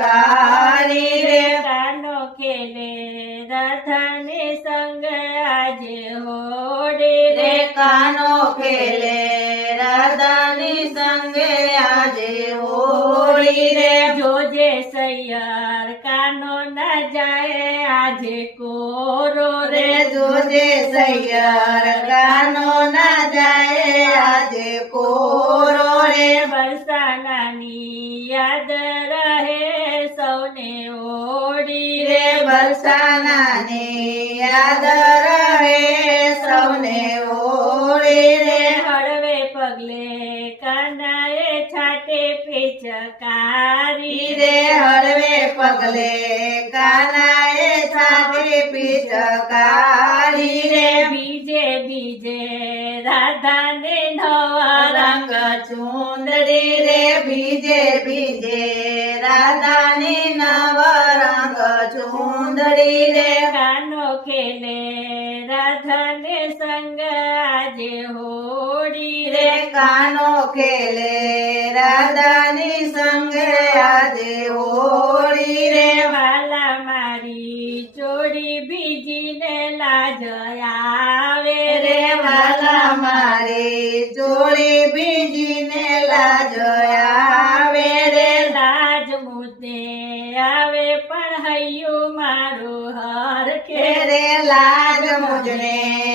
કારી રે કાનો ખેલે રાધાને સંગ આજે હોડી રે કાનો ખેલે રાધાની સંગે આજે હોળી રે જોજે સૈયર કાનો ના જાય આજે કોરો રે જોજે સૈયર કાનો ના જાય આજે કોરો રે બરસાનાની યાદ રહે સૌને ઓડી રે બરસાનાને યાદ રહે સૌને હોળી રે હળવે પગલે કાનાએ છાટે પિચકારી રે હળવે પગલે કાનાએ છાટે પિચકારી રે બીજે બીજે રાધાને નવા રંગ ચુંદડી રે બીજે બીજે રાધાની નવ રંગ ચુંદડી રે કાનો ખેલે રાધાને સંગ આજે હોડી રે કાનો ખેલે રાધાની સંગે આજે હોળી રે વાલા મારી ચોડી બીજીને લાજ આવે રે વાલા મારી ચોળી બીજીને લાજ આવે રે લાજ મુદ્દે આવે પણ હૈયું મારું હર રે લાજ મુજને